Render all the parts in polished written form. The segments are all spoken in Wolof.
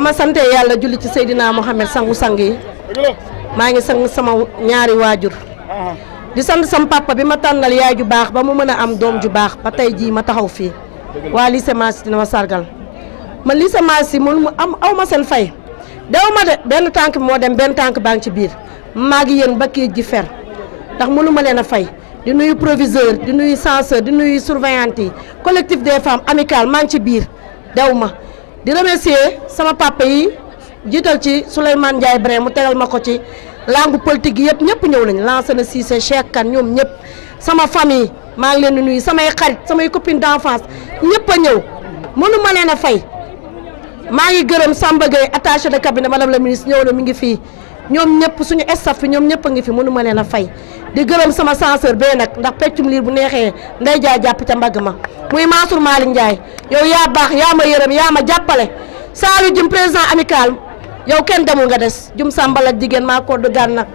ma sante yàlla julli ci Seydina Mohamed sangu sang yi maa ngi sang sama ñaari waajur di sant sama papa bi ma tànnal yaay ju baax ba mu mën a am doom ju baax ba tey jii ma taxaw fii waa lycée Massy dina ma sargal man lycée Massy mun am aw ma seen fay dew ma de benn tànk moo dem benn tànk baa ngi ci biir maa ngi yéen ba kii ji fer ndax mënu ma leen a fay di nuyu proviseur di nuyu censeur di nuyu surveillante yi collectif des femmes amicales maa ngi ci biir dew ma di remercier sama papa yi jiital ci Souleymane Ndiaye Brin mu tegal ma ko ci langue politique yi yëpp ñëpp ñëw nañ lancé na Cissé Cheikh Kane ñoom ñëpp sama famille maa ngi leen di nuyu samay xarit samay copines d'enfance ñëpp a ñëw mënu ma leen a fay maa ngi gërëm Samba Gueye attaché de cabinet madame la ministre ñëw na mi ngi fii ñoom ñëpp suñu staff fi ñoom ñëpp a ngi fi mënu ma leen a fay di gërëm sama censeur bee nag ndax peccum liir bu neexee nday jaay jàpp ca mbagg ma muy Mansour Malick Ndiaye yow yaa baax yaa ma yërëm yaa ma jàppale Saliou Dioum président amical yow kenn demul nga des Dioum Sambal ak jigéen maa ko duggaan nag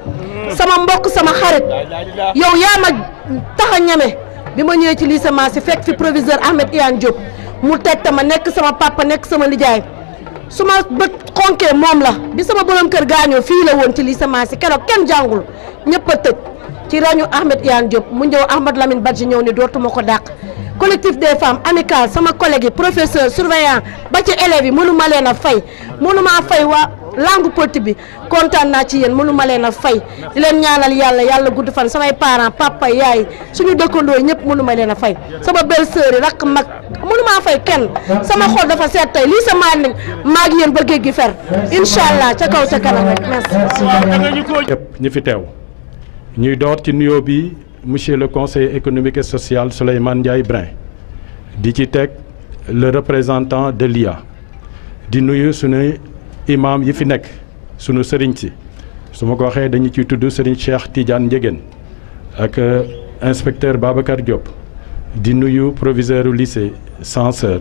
sama mbokk sama xarit yow yaa ma tax a ñeme bi ma ñëwee ci lycée Massy fekk fi proviseur Ahmed Iyane Diop mu teg ma nekk sama papa nekk sama nijaay su ma bët xonkee moom la bi sama borom kër gaañoo fii la woon ci lycée Massy keroog kenn jàngul ñëpp a tëj ci rañu Ahmed Iyane Diop mu ñëw Ahmed Lamine Badji ñëw ni dootuma ko dàq collectif des femmes amicales sama collègue yi professeur surveillant ba ci élèves yi mënu ma leen a fay mënu maa fay waa langue politique bi kontaan naa ci yéen mënu ma leen a fay di leen ñaanal yàlla yàlla gudd fan samay parents papa yaay suñu dëkkandoo ñëpp mënu ma leen a fay sama belle-sœur yi rakk mag mënu maa fay kenn sama xol dafa seet tey lii sa maan nañ maa ngi yéen ba géej gi fer incha allah ca kaw ca kanam rek merci. yëpp ñi fi teew ñuy door ci nuyoo bi monsieur le conseiller économique et social Souleymane Ndiaye Brin di ci teg le représentant de l'IA di nuyu sunu imam yi fi nekk sunu sëriñ si su ma ko waxee dañu ciy tudd sëriñ Cheikh Tidiane Ndiéguène ak inspecteur Babacar Diop di nuyu proviseur lycée censeur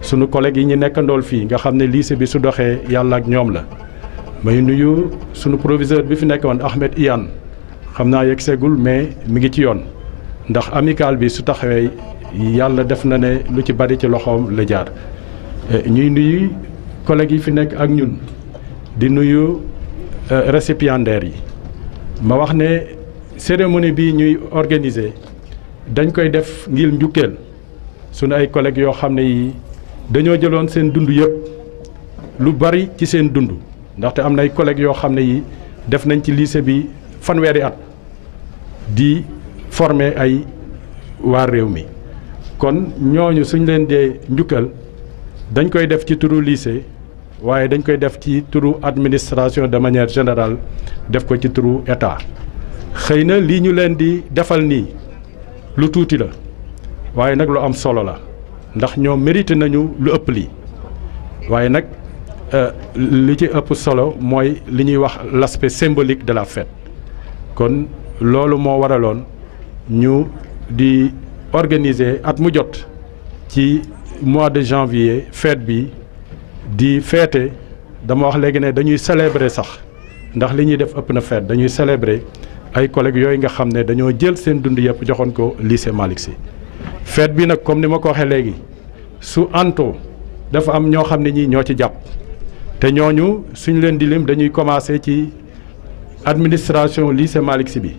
sunu collègues yi ñu nekkandool fii nga xam ne lycée bi su doxee yàlla ak ñoom la may nuyu sunu proviseur bi fi nekkoon Ahmed Iyane xam naa yegg seegul mais mi ngi ci yoon ndax amical bi su taxawee yàlla def na ne lu ci bari ci loxoom la jaar ñuy nuyu collègues yi fi nekk ak ñun di nuyu récipiendaires yi ma wax ne cérémonie bi ñuy organiser dañ koy def ngir njukkeel sunu ay collègues yoo xam ne yi dañoo jëloon seen dund yëpp lu bari ci seen dund ndaxte am na ay collègues yoo xam ne yi def nañ ci lycée bi fanweeri at di former ay waa réew mi kon ñooñu suñ leen dee njukkal dañ koy def ci turu lycée waaye dañ koy def ci turu administration de manière générale def ko ci turu état xëy na lii ñu leen di defal nii lu tuuti la waaye nag lu am solo la ndax ñoom mérité nañu lu ëpp lii waaye nag li ci ëpp solo mooy li ñuy wax l'aspect symbolique de la fête kon loolu moo waraloon ñu di organiser at mu jot ci mois de janvier fête bi di fêter dama wax léegi ne dañuy célébrer sax ndax li ñuy def ëpp na fête dañuy célébrer ay collègues yooyu nga xam ne dañoo jël seen dund yëpp joxoon ko lycée Malick Sy fête bi nag comme ni ma ko waxee léegi su anto dafa am ñoo xam ne ñi ñoo ci jàpp te ñooñu suñ leen di lim dañuy commencer ci administration lycée Malick Sy bi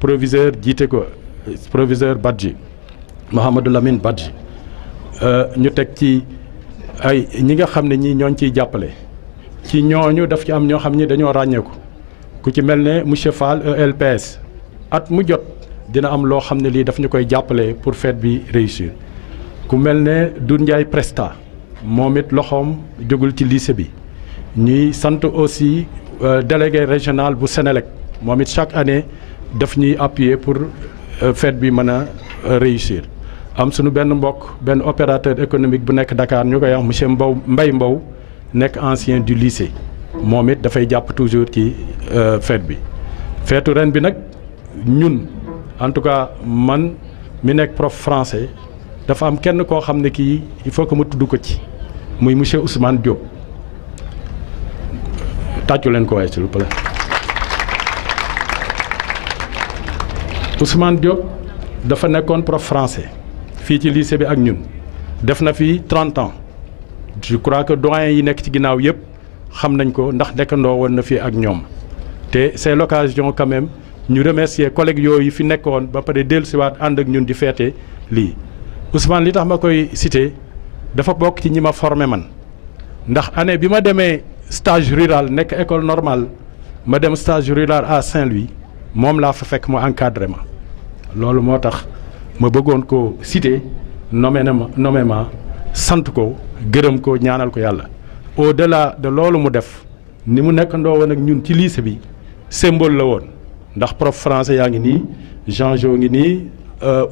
proviseur jiite ko proviseur Badji Mouhamadou Lamine Badji ñu teg ci ay ñi nga xam ne ñi ñooñ ciy jàppale ci ñooñu daf ci am ñoo xam ni dañoo ràññeeku ku ci mel ne monsieur Fall ELPS at mu jot dina am loo xam ne lii daf ñu koy jàppale pour fête bi réussir ku mel ne Dour Ndiaye Presta moom it loxoom jógul ci lycée bi ñuy sant aussi délégué régional bu Sénélec moom it chaque année daf ñuy appuyer pour fête bi mën a réussir am sunu benn mbokk benn opérateur économique bu nekk Dakar ñu koy wax monsieur Mbaye Mbow nekk ancien du lycée moom it dafay jàpp toujours ci fête bi feetu ren bi nag ñun en tout cas man mi nekk prof français dafa am kenn koo xam ne kii il faut que mu tudd ko ci muy monsieur Ousmane Diop tàccu leen ko waaye s'il vous plaît Ousmane Diop dafa nekkoon prof français fii ci lycée bi ak ñun def na fi 30 ans je crois que doyen yi nekk ci ginnaaw yëpp xam nañ ko ndax nekkandoo woon na fi ak ñoom te c'est l'occasion quand même ñu remercier collègues yooyu fi nekkoon ba pare dellusiwaat ànd ak ñun di feete lii Ousmane li tax ma koy cité dafa bokk ci ñi ma formé man ndax année bi ma demee stage rural nekk école normale ma dem stage rural à Saint-Louis moom laa fa fekk mu encadré ma loolu moo tax ma bëggoon ko cité nommément sant ko gërëm ko ñaanal ko yàlla au-delà de loolu mu def ni mu nekk ndoo woon ak ñun ci lycée bi symbole la woon ndax prof français yaa ngi nii Jean Jo ngi nii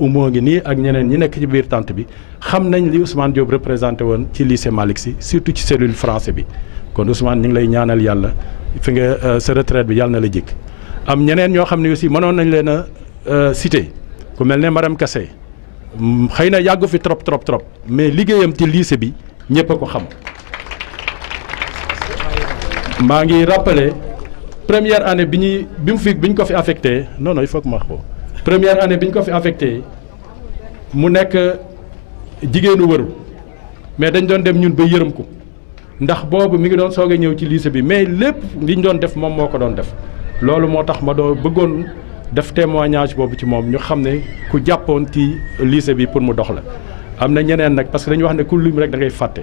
Oumou ngi nii ak ñeneen ñi nekk ci biir tente bi xam nañ li Ousmane Diop représenté woon ci lycée Malick Sy surtout ci cellule français bi kon Ousmane ñu ngi lay ñaanal yàlla fi nga sa retraite bi yàlla na la jik am ñeneen ñoo xam ne aussi mënoon nañ leen a cité ku mel ne Madame Kassé xëy na yàggu fi trop mais liggéeyam ci lycée bi ñëpp a ko xam maa ngi rappelé première année bi ñu ko fi affecté non il faut que ma wax ko première année bi ñu ko fi affecté mu nekk jigéenu wëru mais dañ doon dem ñun ba yërëm ko ndax boobu mi ngi doon soog a ñëw ci lycée bi mais lépp li ñu doon def moom moo ko doon def loolu moo tax ma doon bëggoon def témoignage boobu ci moom ñu xam ne ku jàppoon ci lycée bi pour mu dox la am na ñeneen nag parce que dañu wax ne ku lim rek da ngay fàtte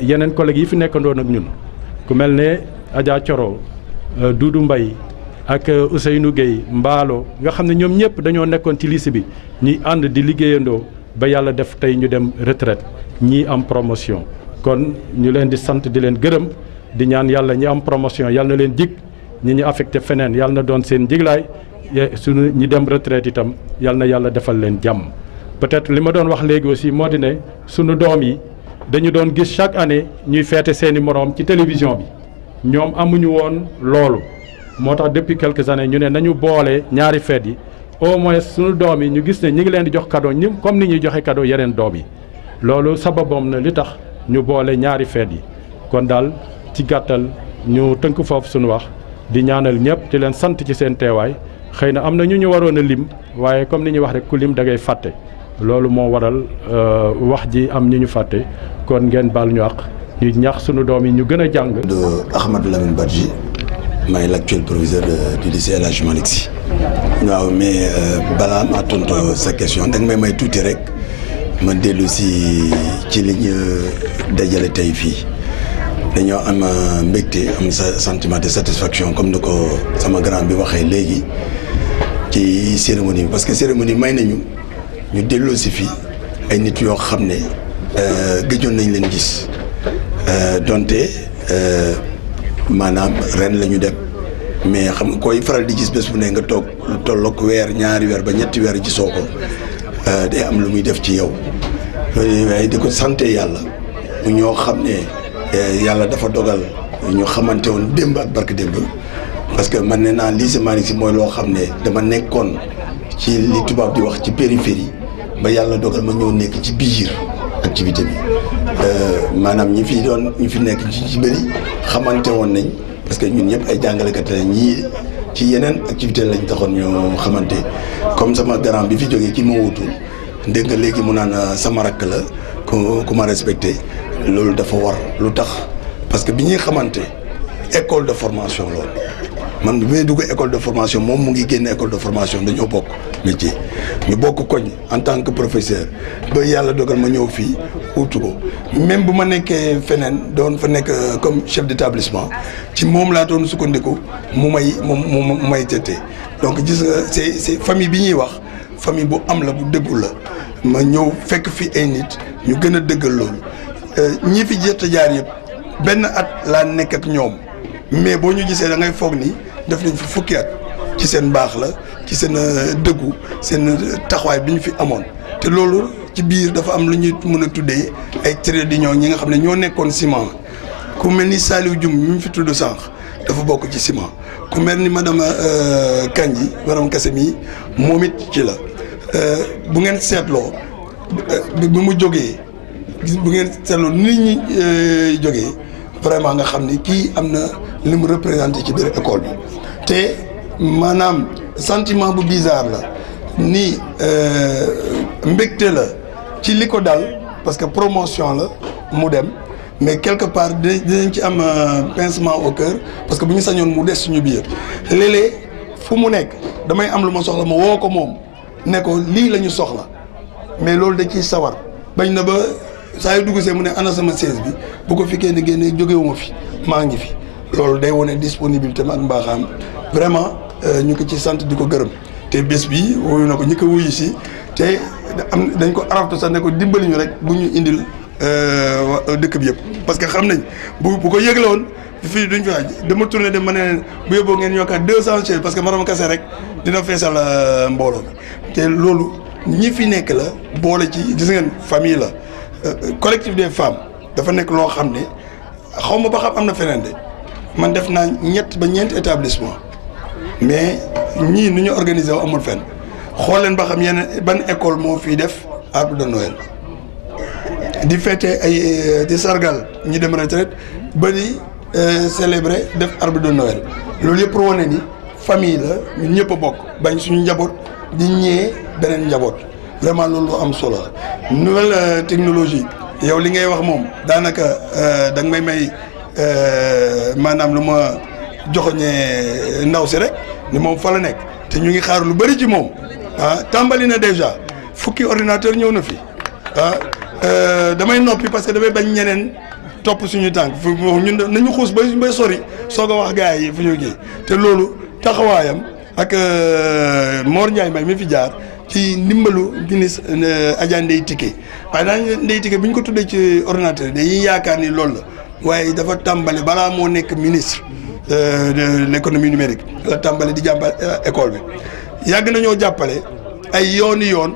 yeneen collègues yi fi nekkandoon ak ñun ku mel ne Adja Thioro Doudou Mbaye ak Ousseynou Gueye Mbaalo nga xam ne ñoom ñëpp dañoo nekkoon ci lycée bi ñuy ànd di liggéeyandoo ba yàlla def tey ñu dem retraite ñii am promotion kon ñu leen di sant di leen gërëm di ñaan yàlla ñi am promotion yàlla na leen jig ñi ñu affecté feneen yàlla na doon seen njiglaay suñu ñi dem retraite itam yàlla na yàlla defal leen jàmm peut-être li ma doon wax léegi aussi moo di ne suñu doom yi dañu doon gis chaque année ñuy feete seeni moroom ci télévision bi ñoom amuñu woon loolu moo tax depuis quelques années ñu ne nañu boole ñaari fête yi au moins suñu doom yi ñu gis ne ñi ngi leen di jox cadeau ñi comme ni ñuy joxe cadeau yeneen doom yi loolu sababam na li tax ñu boole ñaari fête yi kon daal ci gàttal ñu tënk foofu suñu wax di ñaanal ñëpp di leen sant ci seen teewaay xëy na am na ñu waroon a lim waaye comme ni ñuy wax rek ku lim da ngay fàtte loolu moo waral wax ji am ñu fàtte kon ngeen baal ñu àq ñu ñaax sunu doom yi ñu gën a jàng. de Ahmadou Lamine Badji maay l'actuel proviseur du lycée El Hadji Malick Sy. waaw mais balaa maa tontu sa question danga may tuuti rek ma dellu si ci li ñu dajale tey fii dañoo am mbégte am sentiment de satisfaction comme ni ko sama grand bi waxee léegi ci cérémonie bi parce que cérémonie may nañu ñu delloo si fii ay nit yoo xam ne gëjoon nañ leen gis donte maanaam ren la ñu dem mais xam nga koy faral di gis bés bu ne nga toog lu tollook weer ñaari weer ba ñetti weer gisoo ko day am lu muy def ci yow waaye di ko sante yàlla mu ñoo xam ne yàlla dafa dogal ñu xamante woon démb ak barke démb parce que man ne naa lycée Malick Sy mooy loo xam ne dama nekkoon ci li tubaab di wax ci périphérie ba yàlla dogal ma ñëw nekk ci biir activité bi maanaam ñi fi nekk ci bëri xamante woon nañ parce que ñun ñëpp ay jàngalekat lañ ñii ci yeneen activité lañ taxoon ñu xamante comme sama grand bi fi jógee ki ma wutu dégg nga léegi mu naan sama rakk la ku ma respecté loolu dafa war lu tax parce que bi ñuy xamante école de formation loolu man bi may dugg école de formation moom mu ngi génn école de formation dañoo bokk métier ñu bokk koñ en tant que professeur ba yàlla dogal ma ñëw fii utu ko même bu ma nekkee feneen doon fa nekk comme chef d'établissement ci moom laa doon sukkandiku mu may tette donc gis nga c'est famille bi ñuy wax famille bu am la bu dëggu la ma ñëw fekk fi ay nit ñu gën a dëggal loolu ñi fi jot a jaar yëpp benn at laa nekk ak ñoom mais boo ñu gisee da ngay foog ni def nañ fi fukki at ci seen baax la ci seen dëggu seen taxawaay bi ñu fi amoon te loolu ci biir dafa am lu ñuy mën a tuddee ay traits d'union ñi nga xam ne ñoo nekkoon ciment ku mel ni Saliou Dioum ñu fi tudd sànq dafa bokk ci ciment ku mel ni madame Kandji madame Kassé mi moom it ci la bu ngeen seetloo bi mu jógee bu ngeen seetloo nit ñi jógee vraiment nga xam ni kii am na li mu représenté ci biir école bi te maanaam sentiment bu bizarre la ni mbégte la ci li ko dal parce que promotion la mu dem mais quelque part dinañ ci am pincement au cœur parce que bu ñu sañoon mu des suñu biir léeg-léeg fu mu nekk damay am lu ma soxla ma woo ko moom ne ko lii la ñu soxla mais loolu da ciy sawar bañ na ba saa yu dugg see mu ne ana sama siège bi bu ko fi kenn génnee jógewuma fi maa ngi fi loolu day wane disponibilité ak mbaaxaam vraiment ñu ko ci sant di ko gërëm te bés bi wuyu na ko ñi ko wuyu si te dañ ko araftu sax ne ko dimbali ñu rek bu ñu indil dëkk bi yëpp parce que xam nañ bu ko yëgle woon fii duñ fi waaj dama tourné dem ma ne leen bu yóbboo ngeen yokkaat 200 chaises parce que Maram Kassé rek dina feesal mbooloo bi te loolu ñi fi nekk la boole ci gis ngeen famille la collectif des femmes dafa nekk loo xam ne xaw ma ba xam am na feneen de man def naa ñett ba ñeenti établissement mais ñii nu ñu organisé wu amul fenn xool leen ba xam yeneen ban école moo fii def arbre de Noël di fêter ay di sargal ñi dem retraite ba di célébrer def arbre de Noël loolu yëpp pour wane ni famille la ñun ñëpp a bokk bañ suñu njaboot di ñëwee beneen njaboot vraiment loolu lu am solo la nouvelle technologie yow li ngay wax moom daanaka da nga may maanaam lu ma joxoñee ndaw si rek ni moom fa la nekk te ñu ngi xaar lu bëri ci moom tàmbali na déjà fukki ordinateur ñëw na fi damay noppi parce que damay bañ ñeneen topp suñu tànk ñun nañu xuus bay sori soog a wax gars yi fu ñu kii te loolu taxawaayam ak Mor Ndiaye Mbaye mi fi jaar ci ndimbalu ministre Adja Ndeye Tické waaye daañu Ndeye Tické bi ñu ko tuddee ci ordinateur dañuy yaakaar ni loolu la waaye dafa tàmbali balaa moo nekk ministre de l'économie numérique la tàmbali di jàppale école bi yàgg nañoo jàppale ay yooni yoon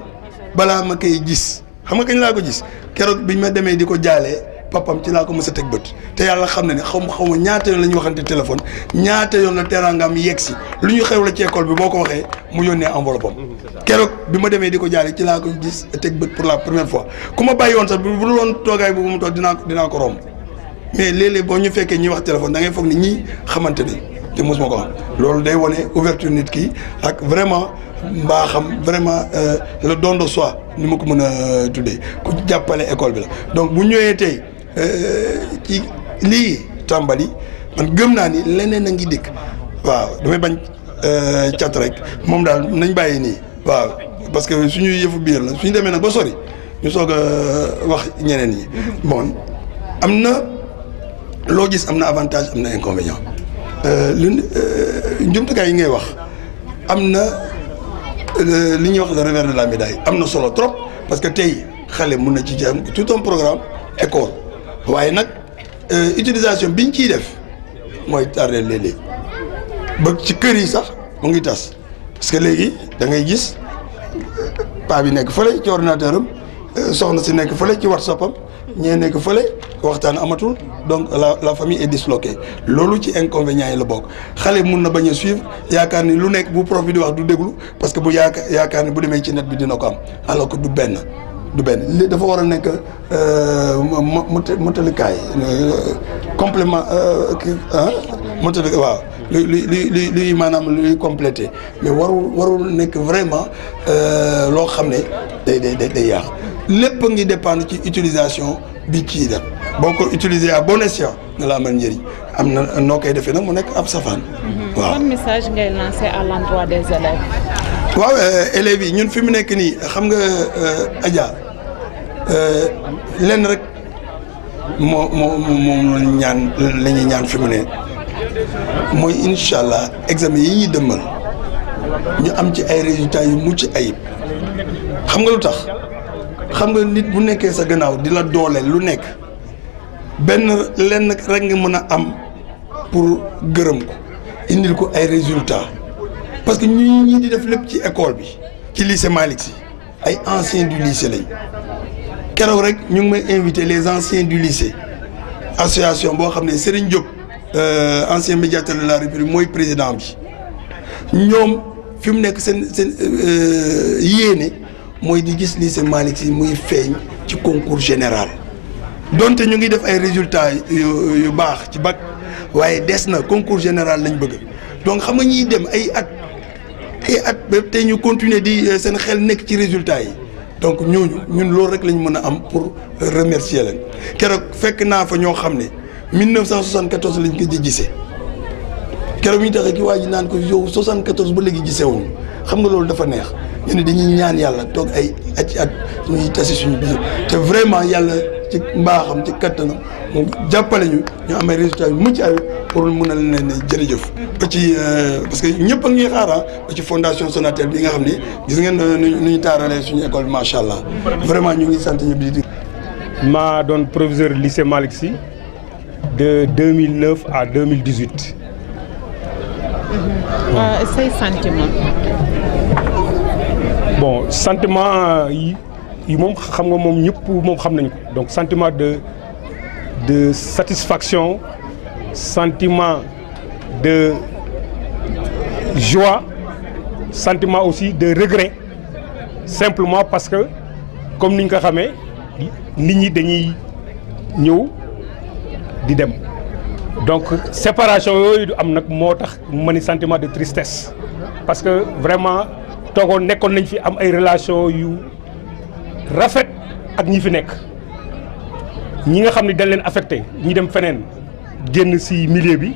balaa ma koy gis xam nga kañ laa ko gis keroog biñ ma demee di ko jaalee papam ci laa ko mës a teg bët te yàlla xam na ne xaw ma ñaata yoon la ñu waxante téléphone ñaata yoon la teraangam yegg si lu ñu xew la ci école bi boo ko waxee mu yónnee enveloppe am keroog bi ma demee di ko jaale ci laa ko gis teg bët pour la première fois ku ma bàyyi woon sax bu dul woon toogaay boobu mu toog dinaa ko romb mais léeg-léeg boo ñu fekkee ñuy wax téléphone da ngay foog ni ñii xamante ni te mosuma ko xam loolu day wane ouverture nit ki ak vraiment mbaaxam vraiment le don de soi ni ma ko mën a tuddee ku jàppale école bi la donc bu ñëwee tey ci lii tàmbali man gëm naa ni leneen a ngi dikk waaw damay bañ cat rek moom daal nañ bàyyi nii waaw parce que suñu yëfu biir la suñu demee nag ba sori ñu soog a wax ñeneen yi bon am na loo gis am na avantage am na inconvénient lu njumtukaay yi ngay wax am na li ñuy wax le revers de la médaille am na solo trop parce que tey xale mun na ci jàng tout un programme école waaye nag utilisation biñ ciy def mooy tardé léeg-léeg ba ci kër yi sax mu ngi tas parce que léegi da ngay gis paa bi nekk fële ci ordinateur am soxna si nekk fële ci WhatsApp am ñee nekk fële waxtaan amatul donc la famille est disloquée loolu ci inconvénients yi la bokk xale mun na bañ a suivre yaakaar ni lu nekk bu prof bi di wax du déglu parce que bu yaakaar ni bu demee ci net bi dina ko am alors que du benn li dafa war a nekk motalikaay complément motali waaw luy maanaam luy complété mais warul nekk vraiment loo xam ne day yàq lépp ngi dépendre ci utilisation bi ciy def boo ko utiliser à bon escient nga la amal njëriñ am na noo koy defee nag mu nekk ab safaan. waaw quel message ngay lancer à l'endroit des élèves. waaw élèves yi ñun fi mu nekk nii xam nga Adja lenn rek moom la ñuy ñaan fi mu ne mooy incha allah examen yi ñuy dëmmal ñu am ci ay résultats yu mucc ayib xam nga lu tax. xam nga nit bu nekkee sa gannaaw di la dooleel lu nekk benn lenn rek nga mën a am pour gërëm ko indil ko ay résultats parce que ñii di def lépp ci école bi ci lycée Malick Sy ay anciens du lycée lañ keroog rek ñu ngi may invité les anciens du lycée association boo xam ne Serigne Diop ancien médiateur de la République mooy président bi ñoom fi mu nekk seen yéene. mooy di gis lycée Malick Sy muy feeñ ci concours général donte ñu ngi def ay résultats yu baax ci bac waaye des na concours général lañ bëgg donc xam nga ñiy dem ay at ba tey ñu continuer di seen xel nekk ci résultats yi donc ñooñu ñun loolu rek lañ mën a am pour remercier leen keroog fekk naa fa ñoo xam ne 1974 lañ ko di gisee keroog ñu taxee ki waa ji naan ko yow 74 ba léegi gisewuñu xam nga loolu dafa neex ñu ne dañuy ñaan yàlla toog ay at ñuy tasi suñu biir te vraiment yàlla ci mbaaxam ci kattanam mu jàppale ñu am ay résultats yu mucc ayib pour mën a leen ne jërëjëf. ba ci parce que ñëpp a ngi ñuy xaar ba ci fondation Sonatel bi nga xam ne gis ngeen nu ñu taaralee suñu école bi macha allah vraiment ñu ngi sant ñëpp di. maa doon proviseur lycée Malick Sy de 2009 à 2018. say sentiment. Bon sentiment yi moom xam nga moom ñëpp moom xam nañu ko donc sentiment de satisfaction, sentiment de joie, sentiment aussi de regret, simplement parce que comme ni ñu ko xamee nit ñi dañuy ñëw di dem donc séparation yooyu du am nag moo tax ma ni sentiment de tristesse parce que vraiment toogoon nekkoon nañ fi am ay relation yu rafet ak ñi fi nekk ñi nga xam ne dañ leen affecté ñi dem feneen génn ci milieu bi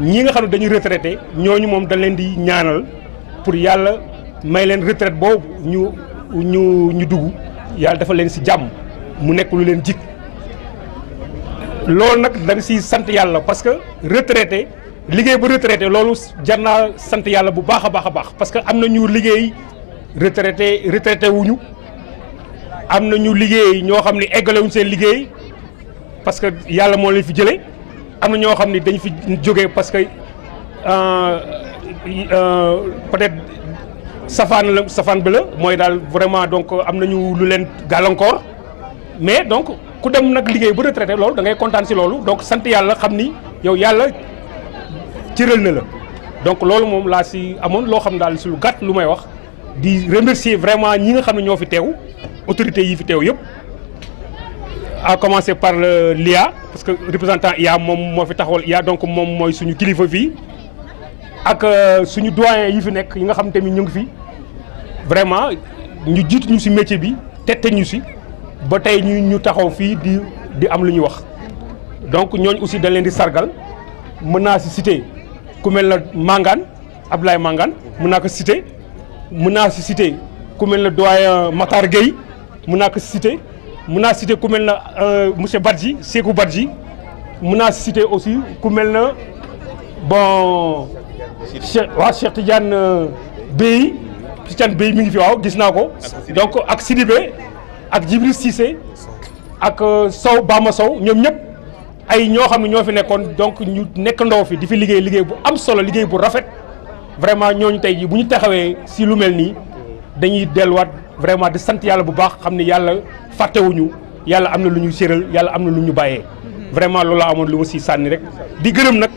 ñi nga xam ne dañuy retraité ñooñu moom dañ leen di ñaanal pour yàlla may leen retraite boobu ñu dugg yàlla dafa leen ci jàmm mu nekk lu leen jik loolu nag dañ ci sant yàlla parce que retraité liggéey ba retraité loolu jar naa sant yàlla bu baax a baax parce que am na ñu liggéey retraité wuñu am na ñu liggéey ñoo xam ne eggalewuñ seen liggéey parce que yàlla moo leen fi jëlee am na ñoo xam ne dañ fi jógee parce que peut-être safaan bi la mooy daal vraiment donc am nañu lu leen gàllankoor mais donc ku dem nag liggéey ba retraité loolu da ngay kontaan ci loolu donc sant yàlla xam ni yow yàlla cëral na la donc loolu moom laa ci amoon loo xam daal ci lu gàtt lu may wax di remercier vraiment ñi nga xam ne ñoo fi teew autorités yi fi teew yëpp à commencer par l'IA parce que représentant IA moom moo fi taxawal IA donc moom mooy suñu kilifa fii ak suñu doyen yi fi nekk yi nga xam tamit ñu ngi fi vraiment ñu jiitu ñu ci métier bi tette ñu ci ba tey ñu taxaw fii di am lu ñuy wax donc ñooñu aussi dañ leen di sargal mën naa ci citer ku mel na Mangane Abdoulaye Mangane mën naa ko citer mën naa ci citer ku mel na doyen Matar Gueye mën naa ko citer mën naa citer ku mel na monsieur Badji Sékou Badji mën naa citer aussi ku mel na bon Cheikh Tidiane Bey mi ngi fi waaw gis naa ko donc ak Sidibé ak Djibril Cissé ak Sow Bama Sow ñoom ñëpp ay ñoo xam ne ñoo fi nekkoon donc ñu nekk ndoo fi di fi liggéey bu am solo liggéey bu rafet vraiment ñooñu tey jii bu ñu taxawee si lu mel nii dañuy delluwaat vraiment di sant yàlla bu baax xam ne yàlla fàttewuñu yàlla am na lu ñu séral yàlla am na lu ñu bàyyee vraiment loolu amoon lu ma si sànni rek di gërëm nag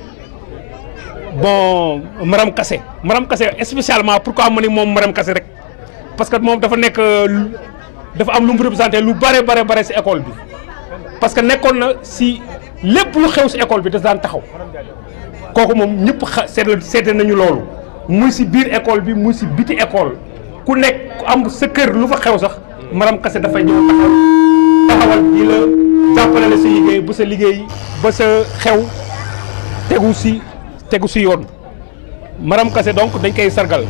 bon Maram Kassé spécialement pourquoi ma ne moom Maram Kassé rek parce que moom dafa nekk dafa am lu mu représenté lu bare si école bi parce que nekkoon na si lépp lu xew si école bi da daan taxaw kooku moom ñëpp seede nañu loolu muy si biir école bi muy si biti école ku nekk ku am sa kër lu fa xew sax Maram Kassé dafay ñëw taxawal di la jàppale la sa liggéey ba sa liggéey ba sa xew tegu si yoon Maram Kassé donc dañ koy sargal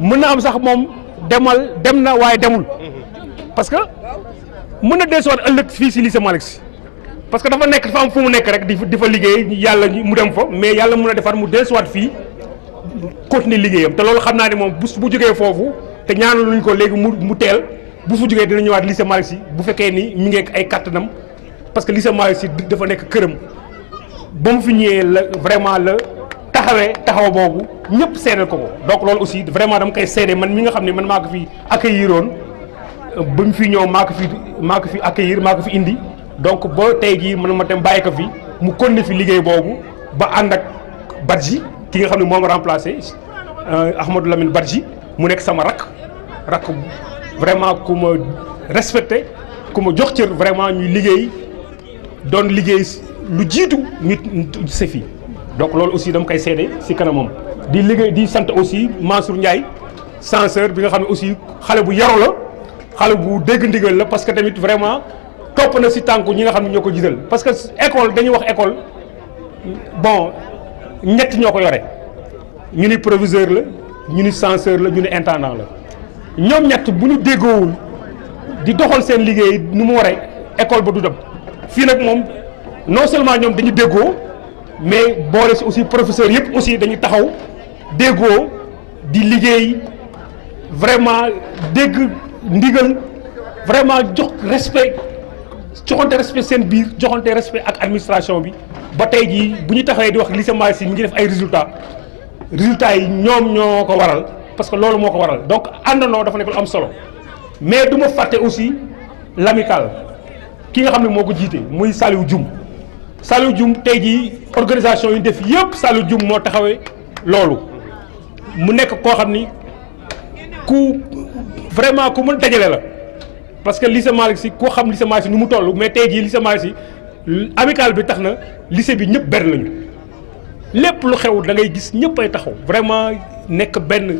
mën na am sax moom dem na waaye demul parce que mën na desuwaat ëllëg fii si lycée Malick Sy parce que dafa am fu mu nekk rek di fa liggéey yàlla mu dem fa mais yàlla mën a defaat mu desuwaat fii continuer liggéeyam te loolu xam naa ne moom bu jógee foofu te ñaanal luñ ko léegi mu teel bu fu jógee dina ñëwaat lycée Malick Sy bu fekkee ni mi ngi ay kàttanam parce que lycée Malick Sy dafa nekk këram ba mu fi ñëwee la vraiment la taxaw boobu ñëpp seedal ko donc loolu aussi vraiment dama koy seede man mi nga xam ne man maa ko fi accueilliroon ba mu fi ñëw maa ko fi accueillir maa ko fi indi donc ba tey jii man ma dem bàyyi ko fi mu continuer fi liggéey boobu ba ànd ak Badji ki nga xam ne moom remplacé Ahmadou Lamine Badji mu nekk sama rakk vraiment ku ma respecté ku ma jox cër vraiment ñuy liggéey doon liggéey lu jiitu nit sa fi donc loolu aussi dama koy seede si kanamam di sant aussi Mansour Ndiaye censeur bi nga xam ne aussi xale bu yaru la xale bu dégg ndigal la parce que tamit vraiment topp na si tànku ñi nga xam ne ñoo ko jiital parce que école dañuy wax école bon ñett ñoo ko yore ñu ni proviseur la ñu ni censeur la ñu ni intendant la ñoom ñett bu ñu déggoowul di doxal seen liggéey nu mu waree école ba du dem fii nag moom non seulement ñoom dañu déggoo mais boole si aussi professeur yëpp aussi dañu taxaw déggoo di liggéey vraiment dégg ndigal vraiment jox respect joxante respect seen biir joxante respect ak administration bi ba tey jii bu ñu taxawee di wax lycée Malick Sy mi ngi def ay résultats yi ñoom ñoo ko waral parce que loolu moo ko waral donc àndandoo dafa nekk lu am solo mais du ma fàtte aussi l'amicale ki nga xam ne moo ko jiite muy Saliou Dioum tey jii organisation yi def yëpp Saliou Dioum moo taxawee loolu mu nekk koo xam ni ku vraiment ku mën dajale la parce que lycée Malick Sy koo xam lycée Malick Sy nu mu toll mais tey jii lycée Malick Sy amicale bi tax na lycée bi ñëpp benn lañu lépp lu xew da ngay gis ñëpp ay taxaw vraiment nekk benn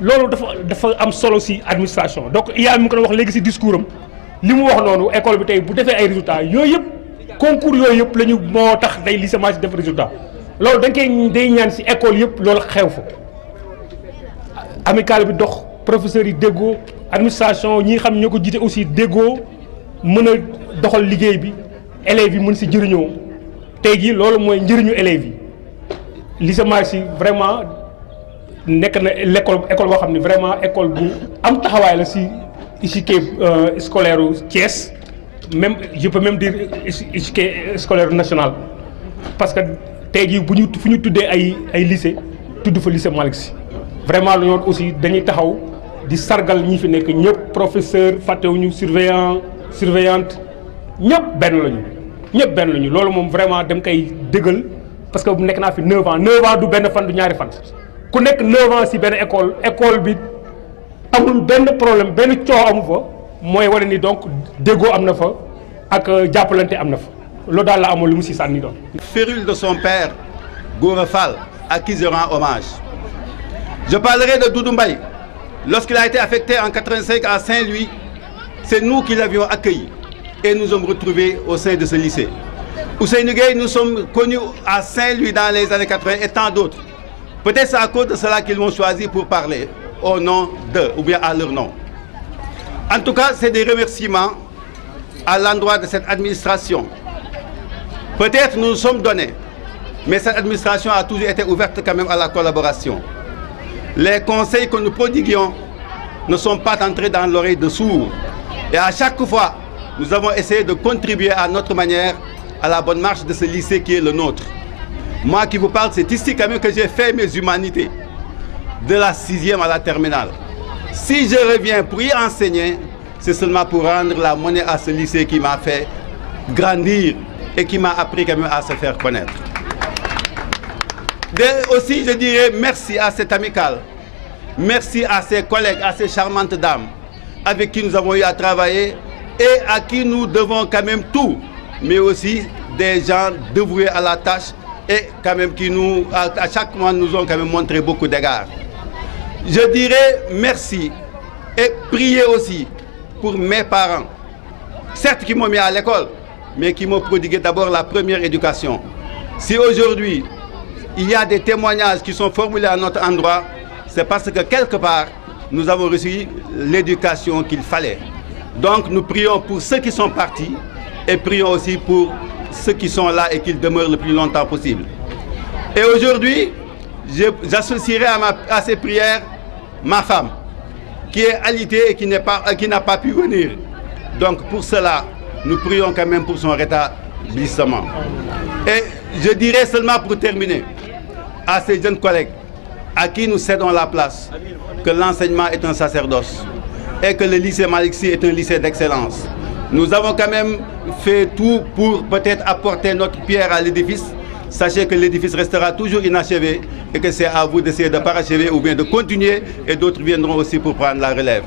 loolu dafa am solo ci administration donc yaa mi ngi ko wax léegi ci discours am li mu wax noonu école bi tey bu defee ay résultats yooyu yëpp concours yooyu yëpp la ñu moo tax day lycée Malick Sy def résultat loolu dañ koy day ñaan ci école yëpp loolu xew fa amicale bi dox professeurs yi déggoo administration ñi xam ñoo ko jiite aussi déggoo mën a doxal liggéey bi élèves yi mën ci jëriñoo tey jii loolu mooy njëriñu élèves yi lycée Malick Sy vraiment nekk na école boo xam ne vraiment école bu am taxawaay la ci échiquier scolaire u Thiès même je peux même dire échiquier scolaire national parce que tey jii fu ñu tuddee ay lycée tudd fa lycée Malick Sy vraiment lu ñoon aussi dañuy taxaw di sargal ñi fi nekk ñëpp professeur fàttewuñu surveillante ñëpp benn lañu loolu moom vraiment dem koy dëggal parce que bu nekk naa fi 9 ans du benn fan du ñaari fan ku nekk 9 ans ci benn école bi amul benn problème benn coow amu fa mooy wane ni donc déggoo am na fa ak jàppalante am na fa loolu daal la amoon lu mu ci sànni doon. Férule de son père Gora Fall à qui je rends hommage. Je parlerai de Doudou Mbaye. Lorsqu'il a été affecté en 85 à Saint-Louis, c'est nous qui l'avions accueilli et nous sommes retrouvés au sein de ce lycée. Ousseynou Gueye, nous sommes connus à Saint-Louis dans les années 80 et tant d'autres. Peut-être c'est à cause de cela qu'ils m'ont choisi pour parler au nom d'eux ou bien à leur nom. En tout cas, c'est des remerciements à l'endroit de cette administration. Peut-être nous nous sommes donnés, mais cette administration a toujours été ouverte quand même à la collaboration. Les conseils que nous prodiguions ne sont pas entrés dans l'oreille de sourds. Et à chaque fois, nous avons essayé de contribuer à notre manière à la bonne marche de ce lycée qui est le nôtre. Moi qui vous parle, c'est ici quand même que j'ai fait mes humanités, de la 6e à la terminale. Si je reviens pour y enseigner, c'est seulement pour rendre la monnaie à ce lycée qui m'a fait grandir et qui m'a appris quand même à se faire connaître. Aussi, je dirais merci à cette amicale, merci à ses collègues, à ces charmantes dames avec qui nous avons eu à travailler et à qui nous devons quand même tout, mais aussi des gens dévoués à la tâche et quand même qui nous, à chaque moment, nous ont quand même montré beaucoup d'égards. Je dirais merci et prier aussi pour mes parents, certes qui m'ont mis à l'école, mais qui m'ont prodigué d'abord la première éducation. Si aujourd'hui, il y a des témoignages qui sont formulés à notre endroit, c'est parce que quelque part, nous avons reçu l'éducation qu'il fallait. Donc nous prions pour ceux qui sont partis et prions aussi pour ceux qui sont là et qu'ils demeurent le plus longtemps possible. Et aujourd'hui, j'associerai à ces prières ma femme, qui est alitée et qui n'a pas pu venir. Donc pour cela, nous prions quand même pour son rétablissement. Et je dirais seulement pour terminer, à ces jeunes collègues à qui nous cédons la place, que l'enseignement est un sacerdoce et que le lycée Malick Sy est un lycée d'excellence. Nous avons quand même fait tout pour peut-être apporter notre pierre à l'édifice. Sachez que l'édifice restera toujours inachevé et que c'est à vous d'essayer de parachever ou bien de continuer et d'autres viendront aussi pour prendre la relève.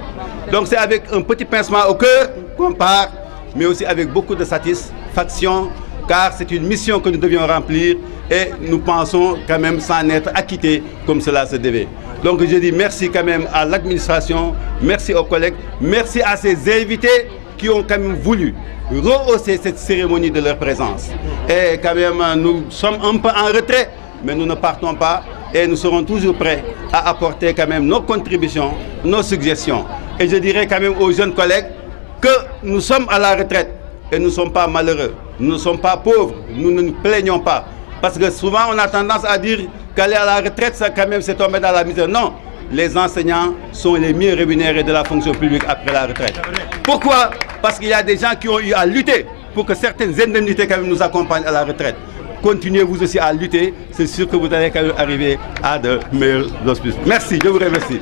Donc c'est avec un petit pincement au cœur qu'on part, mais aussi avec beaucoup de satisfaction, car c'est une mission que nous devions remplir et nous pensons quand même s'en être acquittés comme cela se devait. Donc je dis merci quand même à l'administration, merci aux collègues, merci à ces invités qui ont quand même voulu rehausser cette cérémonie de leur présence. Et quand même, nous sommes un peu en retrait, mais nous ne partons pas et nous serons toujours prêts à apporter quand même nos contributions, nos suggestions. Et je dirais quand même aux jeunes collègues que nous sommes à la retraite et nous ne sommes pas malheureux, nous ne sommes pas pauvres, nous ne nous plaignons pas. Parce que souvent on a tendance à dire qu'aller à la retraite, ça quand même c'est tomber dans la misère. Non, les enseignants sont les mieux rémunérés de la fonction publique après la retraite. Pourquoi? Parce qu'il y a des gens qui ont eu à lutter pour que certaines indemnités quand même nous accompagnent à la retraite. Continuez vous aussi à lutter, c'est sûr que vous allez quand même arriver à de meilleurs auspices. Merci, je vous remercie.